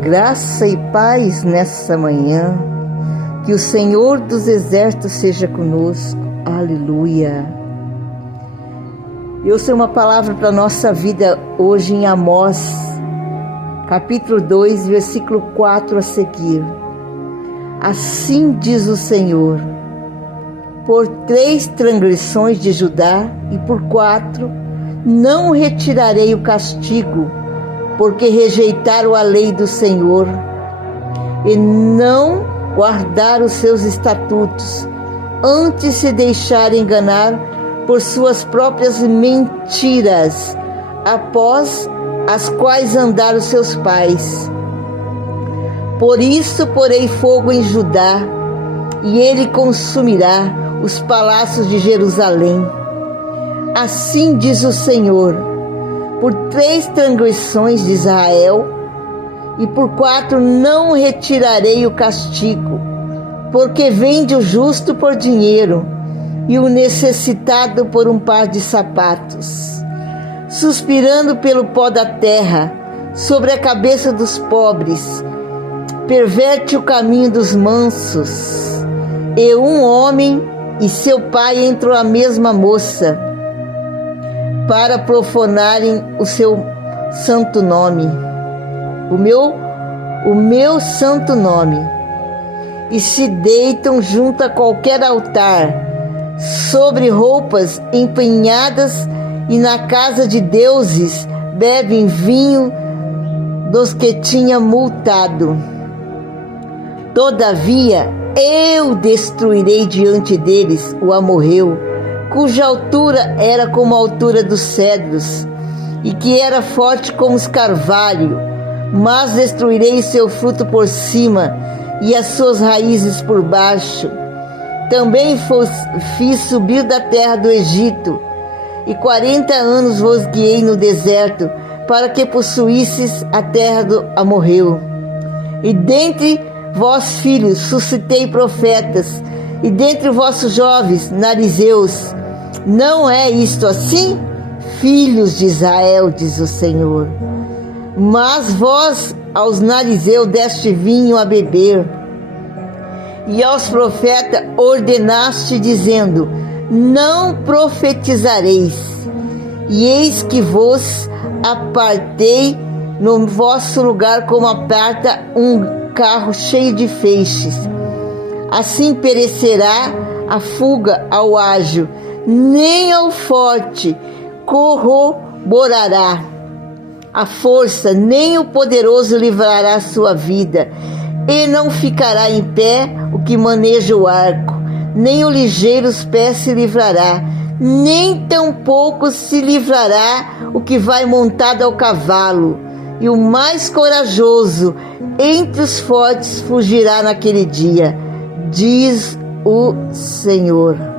Graça e paz nessa manhã, que o Senhor dos Exércitos seja conosco, aleluia. Eu sei uma palavra para a nossa vida hoje em Amós, capítulo 2, versículo 4 a seguir. Assim diz o Senhor: por 3 transgressões de Judá e por 4 não retirarei o castigo, porque rejeitaram a lei do Senhor e não guardaram os seus estatutos, antes se deixarem enganar por suas próprias mentiras, após as quais andaram seus pais. Por isso porei fogo em Judá, e ele consumirá os palácios de Jerusalém. Assim diz o Senhor: por 3 transgressões de Israel e por 4 não retirarei o castigo, porque vende o justo por dinheiro e o necessitado por um par de sapatos, suspirando pelo pó da terra, sobre a cabeça dos pobres, perverte o caminho dos mansos. E um homem e seu pai entram a mesma moça, para profanarem o seu santo nome, o meu santo nome, e se deitam junto a qualquer altar, sobre roupas empenhadas, e na casa de deuses bebem vinho dos que tinha multado. Todavia eu destruirei diante deles o amorreu, cuja altura era como a altura dos cedros, e que era forte como os carvalho, mas destruirei seu fruto por cima, e as suas raízes por baixo. Também fiz subir da terra do Egito, e 40 anos vos guiei no deserto, para que possuísseis a terra do amorreu. E dentre vós, filhos, suscitei profetas, e dentre vossos jovens, narizeus. Não é isto assim, filhos de Israel, diz o Senhor? Mas vós aos narizeus deste vinho a beber, e aos profetas ordenaste, dizendo: não profetizareis. E eis que vos apartei no vosso lugar, como aparta um carro cheio de feixes. Assim perecerá a fuga ao ágil, nem ao forte corroborará a força, nem o poderoso livrará sua vida. E não ficará em pé o que maneja o arco, nem o ligeiro os pés se livrará, nem tampouco se livrará o que vai montado ao cavalo. E o mais corajoso entre os fortes fugirá naquele dia, diz o Senhor.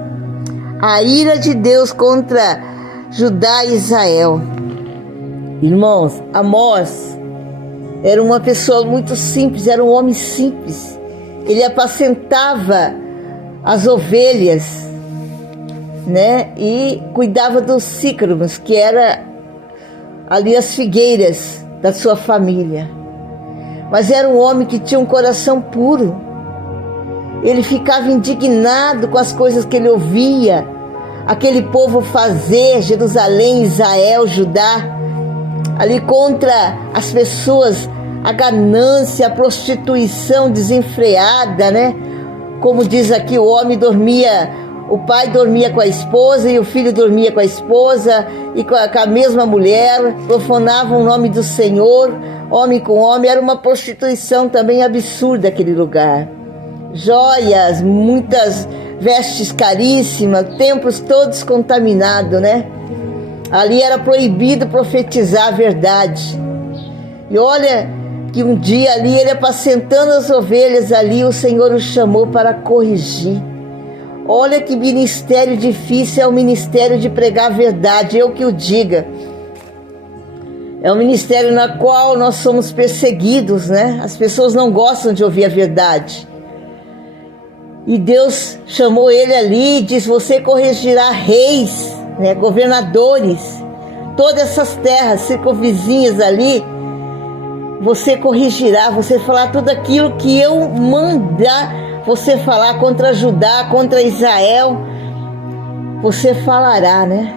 A ira de Deus contra Judá e Israel. Irmãos, Amós era uma pessoa muito simples, era um homem simples. Ele apacentava as ovelhas, né? E cuidava dos sícaros, que era ali as figueiras da sua família. Mas era um homem que tinha um coração puro. Ele ficava indignado com as coisas que ele ouvia aquele povo fazer, Jerusalém, Israel, Judá, ali contra as pessoas, a ganância, a prostituição desenfreada, né? Como diz aqui, o homem dormia, o pai dormia com a esposa e o filho dormia com a esposa e com a mesma mulher, profanavam o nome do Senhor, homem com homem. Era uma prostituição também absurda aquele lugar. Joias, muitas vestes caríssimas, templos todos contaminados, né? Ali era proibido profetizar a verdade. E olha que um dia ali, ele apacentando as ovelhas ali, o Senhor o chamou para corrigir. Olha que ministério difícil é o ministério de pregar a verdade, eu que o diga. É um ministério na qual nós somos perseguidos, né? As pessoas não gostam de ouvir a verdade. E Deus chamou ele ali e diz: você corrigirá reis, né, governadores, todas essas terras circunvizinhas ali, você corrigirá, você falar tudo aquilo que eu mandar você falar contra Judá, contra Israel, você falará, né?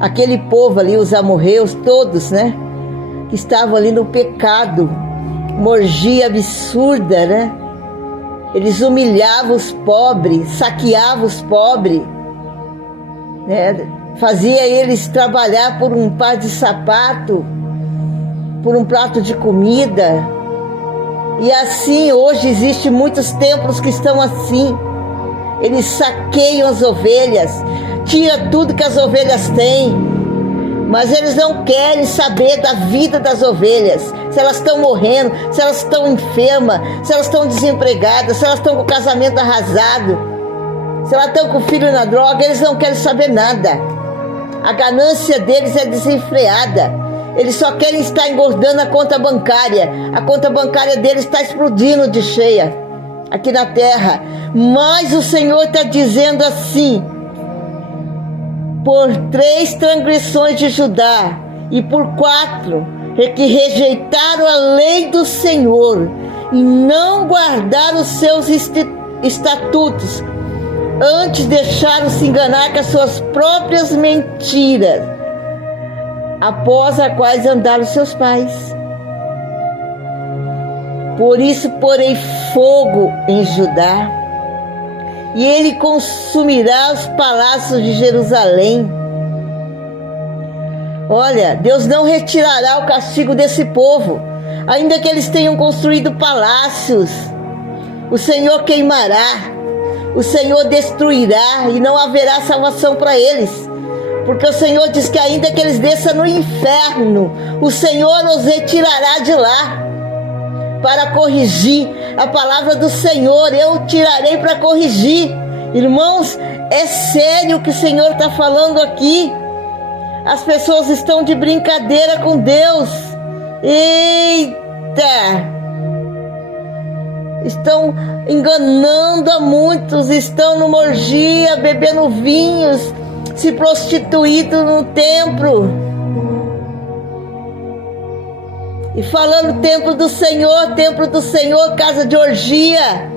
Aquele povo ali, os amorreus, todos, né? Que estavam ali no pecado, uma orgia absurda, né? Eles humilhavam os pobres, saqueavam os pobres, né? Fazia eles trabalhar por um par de sapato, por um prato de comida. E assim, hoje existem muitos templos que estão assim. Eles saqueiam as ovelhas, tiram tudo que as ovelhas têm, mas eles não querem saber da vida das ovelhas. Se elas estão morrendo, se elas estão enfermas, se elas estão desempregadas, se elas estão com o casamento arrasado, se elas estão com o filho na droga, eles não querem saber nada. A ganância deles é desenfreada. Eles só querem estar engordando a conta bancária. A conta bancária deles está explodindo de cheia aqui na terra. Mas o Senhor está dizendo assim: por 3 transgressões de Judá e por 4 que rejeitaram a lei do Senhor e não guardaram os seus estatutos, antes deixaram-se enganar com as suas próprias mentiras, após as quais andaram seus pais. Por isso porei fogo em Judá, e ele consumirá os palácios de Jerusalém. Olha, Deus não retirará o castigo desse povo, ainda que eles tenham construído palácios. O Senhor queimará, o Senhor destruirá, e não haverá salvação para eles. Porque o Senhor diz que ainda que eles desçam no inferno, o Senhor os retirará de lá para corrigir. A palavra do Senhor, eu tirarei para corrigir. Irmãos, é sério o que o Senhor está falando aqui. As pessoas estão de brincadeira com Deus. Eita! Estão enganando a muitos, estão numa orgia, bebendo vinhos, se prostituindo no templo. E falando templo do Senhor, casa de orgia.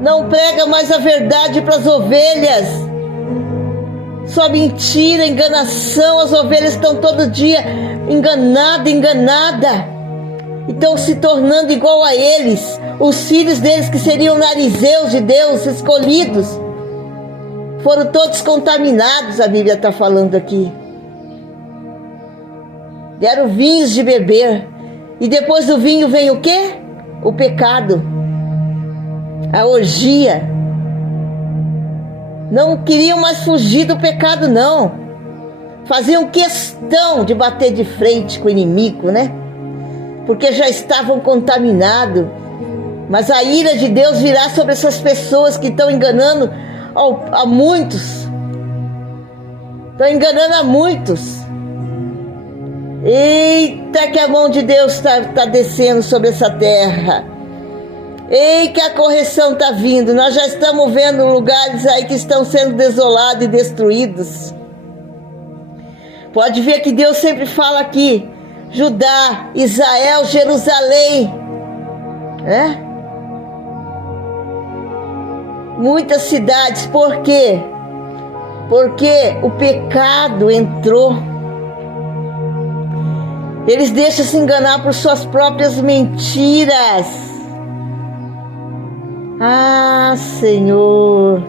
Não prega mais a verdade para as ovelhas. Só mentira, enganação. As ovelhas estão todo dia enganada. E estão se tornando igual a eles. Os filhos deles, que seriam narizeus de Deus, escolhidos, foram todos contaminados, a Bíblia está falando aqui. Deram vinhos de beber. E depois do vinho vem o quê? O pecado. A orgia. Não queriam mais fugir do pecado, não. Faziam questão de bater de frente com o inimigo, né? Porque já estavam contaminados. Mas a ira de Deus virá sobre essas pessoas que estão enganando a muitos. Estão enganando a muitos. Eita, que a mão de Deus está descendo sobre essa terra. Ei, que a correção está vindo. Nós já estamos vendo lugares aí que estão sendo desolados e destruídos. Pode ver que Deus sempre fala aqui: Judá, Israel, Jerusalém, né? Muitas cidades. Por quê? Porque o pecado entrou. Eles deixam se enganar por suas próprias mentiras. Ah, Senhor.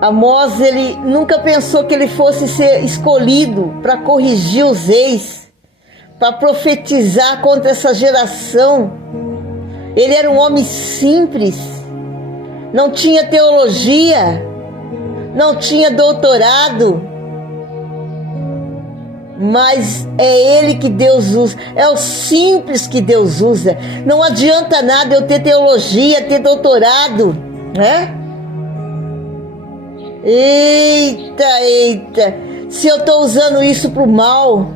Amós, ele nunca pensou que ele fosse ser escolhido para corrigir os reis, para profetizar contra essa geração. Ele era um homem simples, não tinha teologia, não tinha doutorado, mas é ele que Deus usa, é o simples que Deus usa. Não adianta nada eu ter teologia, ter doutorado, né? Eita, se eu estou usando isso para o mal.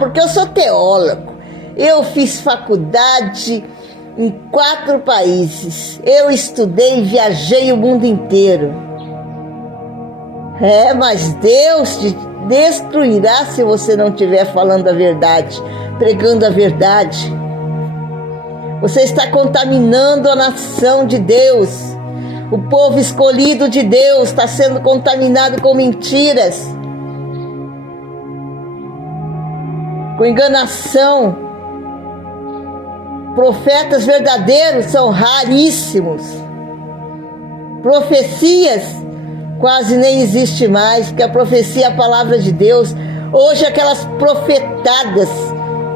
Porque eu sou teólogo, eu fiz faculdade em 4 países, eu estudei e viajei o mundo inteiro. Mas destruirá se você não estiver falando a verdade, pregando a verdade. Você está contaminando a nação de Deus. O povo escolhido de Deus está sendo contaminado com mentiras, com enganação. Profetas verdadeiros são raríssimos. Profecias quase nem existe mais, porque a profecia é a palavra de Deus. Hoje aquelas profetadas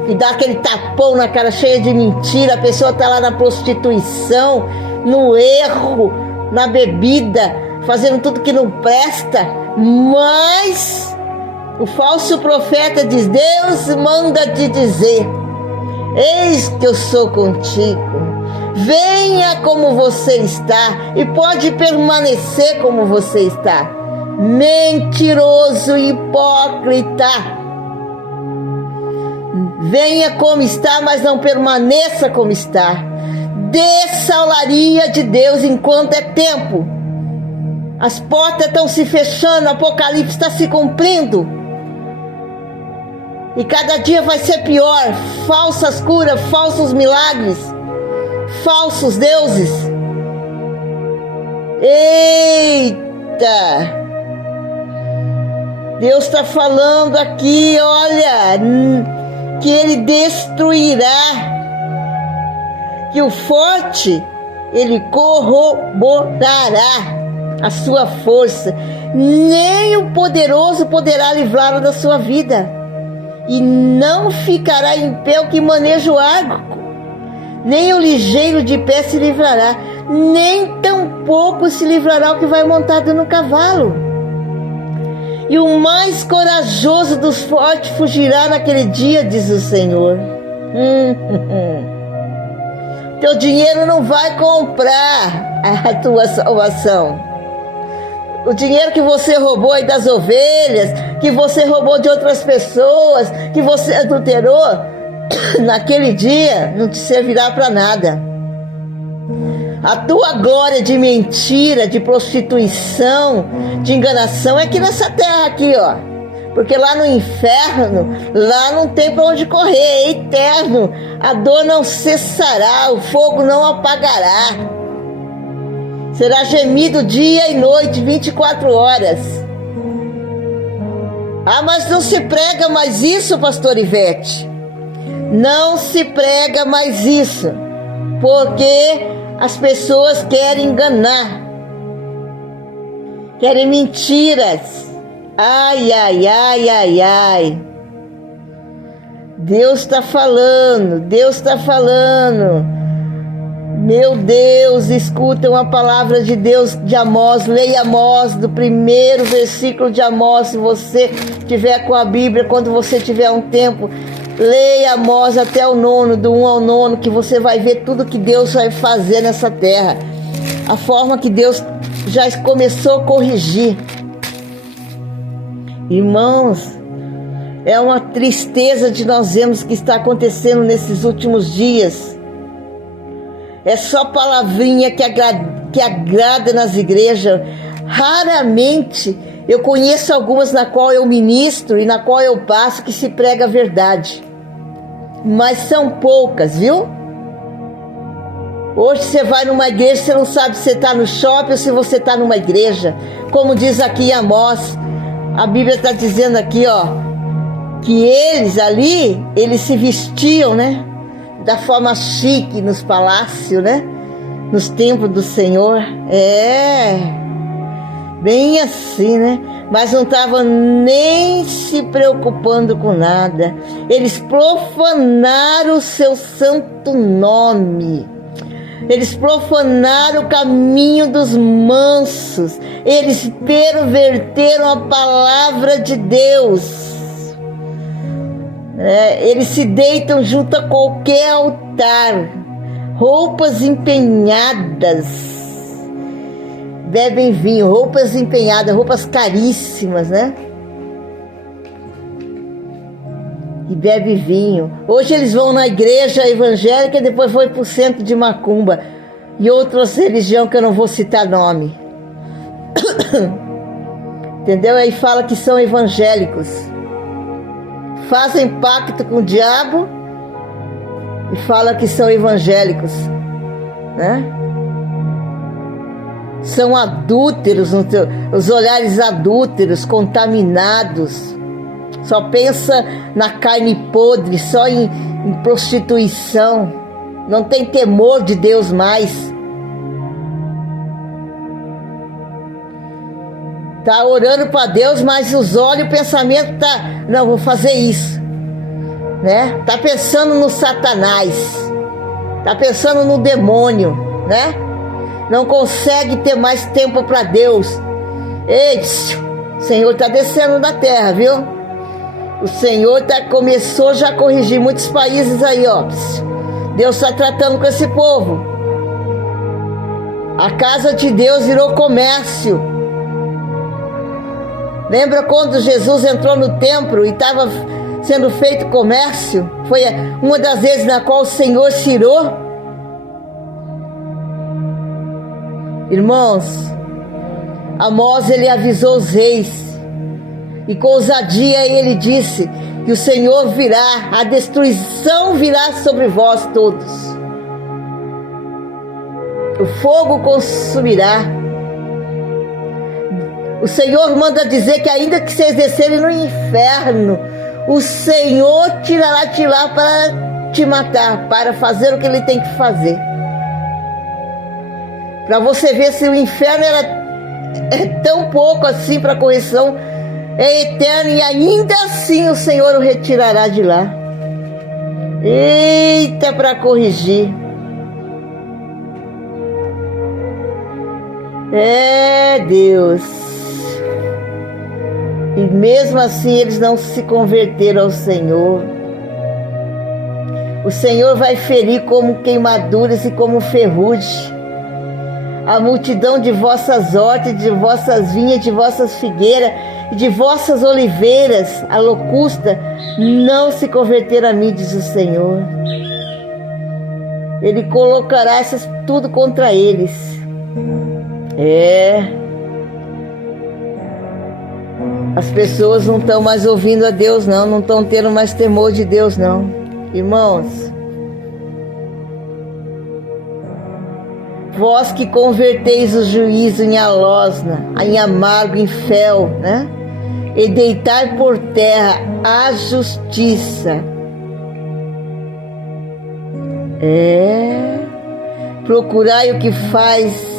que dá aquele tapão na cara cheia de mentira, a pessoa está lá na prostituição, no erro, na bebida, fazendo tudo que não presta, mas o falso profeta diz: Deus manda te dizer, eis que eu sou contigo, venha como você está, e pode permanecer como você está. Mentiroso, hipócrita, venha como está, mas não permaneça como está. Desça a olaria de Deus enquanto é tempo. As portas estão se fechando, o Apocalipse está se cumprindo. E cada dia vai ser pior. Falsas curas, falsos milagres, falsos deuses. Eita! Deus está falando aqui, olha, que Ele destruirá, que o forte, Ele corroborará a sua força, nem o poderoso poderá livrá-lo da sua vida, e não ficará em pé o que maneja o arco, nem o ligeiro de pé se livrará, nem tampouco se livrará o que vai montado no cavalo. E o mais corajoso dos fortes fugirá naquele dia, diz o Senhor. Teu dinheiro não vai comprar a tua salvação. O dinheiro que você roubou aí das ovelhas, que você roubou de outras pessoas, que você adulterou, naquele dia não te servirá para nada. A tua glória de mentira, de prostituição, de enganação é aqui nessa terra aqui, ó. Porque lá no inferno, lá não tem para onde correr, é eterno. A dor não cessará, o fogo não apagará. Será gemido dia e noite, 24 horas. Ah, mas não se prega mais isso, pastor Ivete. Não se prega mais isso, porque as pessoas querem enganar, querem mentiras. Ai, ai, ai, ai, ai. Deus está falando, Deus está falando. Meu Deus, escutam a palavra de Deus de Amós. Leia Amós, do primeiro versículo de Amós. Se você tiver com a Bíblia, quando você tiver um tempo, leia Amós até o 9, do 1 ao 9, que você vai ver tudo que Deus vai fazer nessa terra. A forma que Deus já começou a corrigir. Irmãos, é uma tristeza de nós vermos o que está acontecendo nesses últimos dias. É só palavrinha que agrada nas igrejas. Raramente eu conheço algumas na qual eu ministro e na qual eu passo que se prega a verdade. Mas são poucas, viu? Hoje você vai numa igreja, você não sabe se você está no shopping ou se você está numa igreja. Como diz aqui em Amós, a Bíblia está dizendo aqui, ó, que eles ali, eles se vestiam, né? Da forma chique nos palácios, né? Nos templos do Senhor. É, bem assim, né? Mas não estavam nem se preocupando com nada. Eles profanaram o seu santo nome. Eles profanaram o caminho dos mansos. Eles perverteram a palavra de Deus. Eles se deitam junto a qualquer altar, roupas empenhadas, bebem vinho, roupas empenhadas, roupas caríssimas, né? E bebe vinho. Hoje eles vão na igreja evangélica e depois vão para o centro de macumba e outras religiões que eu não vou citar nome. Entendeu? Aí fala que são evangélicos. Fazem pacto com o diabo e fala que são evangélicos, né? São adúlteros, os olhares adúlteros, contaminados. Só pensa na carne podre, só em prostituição. Não tem temor de Deus mais. Tá orando para Deus, mas os olhos, o pensamento tá, não, vou fazer isso, né? Tá pensando no Satanás, tá pensando no demônio, né? Não consegue ter mais tempo para Deus. Ei, o Senhor tá descendo da terra, viu? O Senhor começou já a corrigir muitos países aí, ó. Deus está tratando com esse povo. A casa de Deus virou comércio. Lembra quando Jesus entrou no templo e estava sendo feito comércio? Foi uma das vezes na qual o Senhor se irou. Irmãos, Amós, ele avisou os reis. E com ousadia ele disse que o Senhor virá, a destruição virá sobre vós todos. O fogo consumirá. O Senhor manda dizer que ainda que vocês descerem no inferno, o Senhor tirará de lá para te matar, para fazer o que Ele tem que fazer. Para você ver se o inferno é tão pouco assim para correção, é eterno, e ainda assim o Senhor o retirará de lá. Eita, para corrigir. É Deus. E mesmo assim eles não se converteram ao Senhor. O Senhor vai ferir como queimaduras e como ferrugem a multidão de vossas hortas, de vossas vinhas, de vossas figueiras e de vossas oliveiras, a locusta, não se converteram a mim, diz o Senhor. Ele colocará tudo contra eles. As pessoas não estão mais ouvindo a Deus, não estão tendo mais temor de Deus, não. Irmãos, vós que converteis o juízo em alosna, em amargo, em fel, né? E deitai por terra a justiça. Procurai o que faz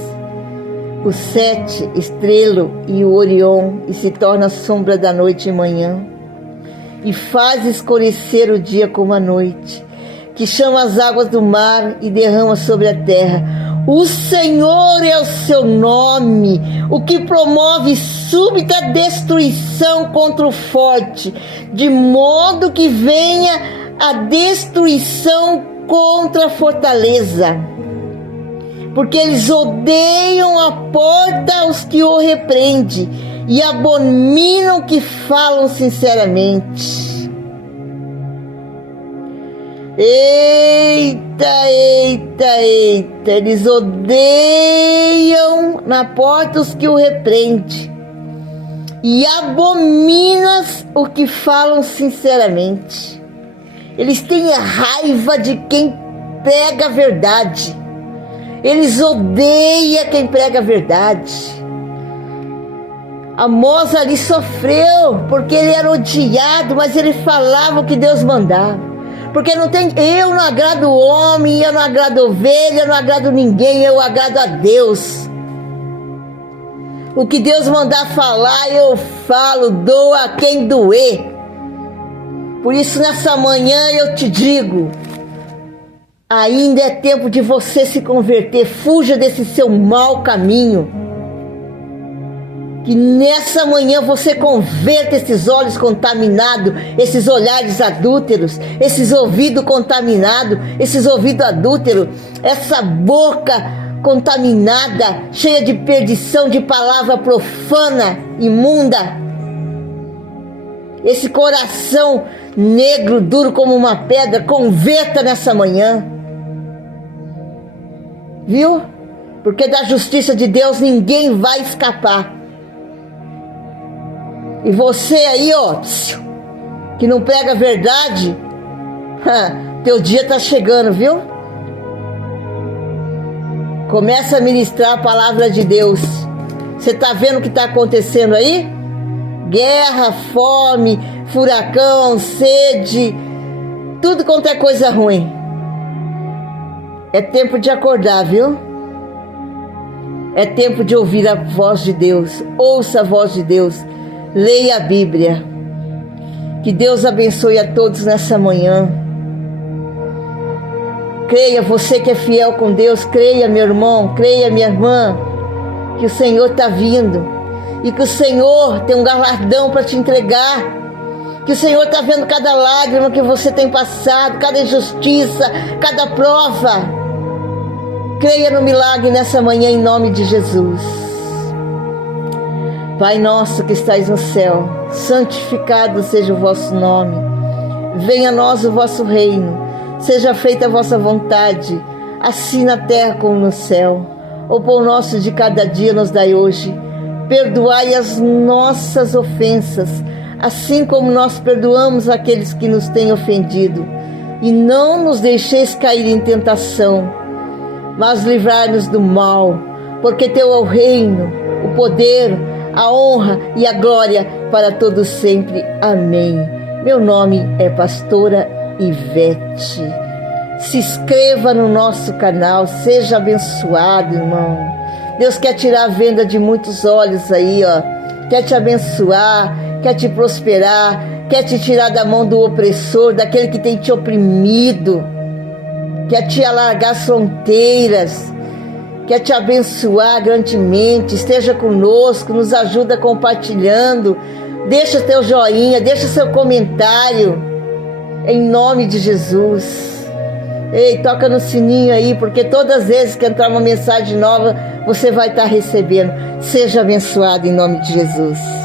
o sete estrelo e o Orion, e se torna sombra da noite e manhã, e faz escurecer o dia como a noite, que chama as águas do mar e derrama sobre a terra. O Senhor é o seu nome, o que promove súbita destruição contra o forte, de modo que venha a destruição contra a fortaleza. Porque eles odeiam a porta os que o repreendem e abominam que falam sinceramente. Eita, eles odeiam na porta os que o repreendem e abominam o que falam sinceramente. Eles têm raiva de quem prega a verdade. Eles odeiam quem prega a verdade. Amós ali sofreu, porque ele era odiado, mas ele falava o que Deus mandava. Porque eu não agrado o homem, eu não agrado a ovelha, eu não agrado ninguém, eu agrado a Deus. O que Deus mandar falar, eu falo, dou a quem doer. Por isso nessa manhã eu te digo, ainda é tempo de você se converter. Fuja desse seu mau caminho. Que nessa manhã você converta esses olhos contaminados, esses olhares adúlteros, esses ouvidos contaminados, esses ouvidos adúlteros, essa boca contaminada, cheia de perdição, de palavra profana, imunda. Esse coração negro, duro como uma pedra, converta nessa manhã. Viu? Porque da justiça de Deus ninguém vai escapar. E você aí, ó, que não prega a verdade, teu dia tá chegando, viu? Começa a ministrar a palavra de Deus. Você tá vendo o que tá acontecendo aí? Guerra, fome, furacão, sede, tudo quanto é coisa ruim. É tempo de acordar, viu? É tempo de ouvir a voz de Deus. Ouça a voz de Deus. Leia a Bíblia. Que Deus abençoe a todos nessa manhã. Creia, você que é fiel com Deus, creia, meu irmão, creia, minha irmã, que o Senhor está vindo e que o Senhor tem um galardão para te entregar, que o Senhor está vendo cada lágrima que você tem passado, cada injustiça, cada prova. Creia no milagre nessa manhã em nome de Jesus. Pai nosso que estais no céu, santificado seja o vosso nome. Venha a nós o vosso reino. Seja feita a vossa vontade, assim na terra como no céu. O pão nosso de cada dia nos dai hoje. Perdoai as nossas ofensas, assim como nós perdoamos aqueles que nos têm ofendido. E não nos deixeis cair em tentação, mas livrai-nos do mal, porque teu é o reino, o poder, a honra e a glória para todos sempre. Amém. Meu nome é Pastora Ivete. Se inscreva no nosso canal, seja abençoado, irmão. Deus quer tirar a venda de muitos olhos aí, ó. Quer te abençoar, quer te prosperar, quer te tirar da mão do opressor, daquele que tem te oprimido, quer te alargar as fronteiras, quer te abençoar grandemente. Esteja conosco, nos ajuda compartilhando. Deixa teu joinha, deixa seu comentário, em nome de Jesus. Ei, toca no sininho aí, porque todas as vezes que entrar uma mensagem nova, você vai estar recebendo. Seja abençoado em nome de Jesus.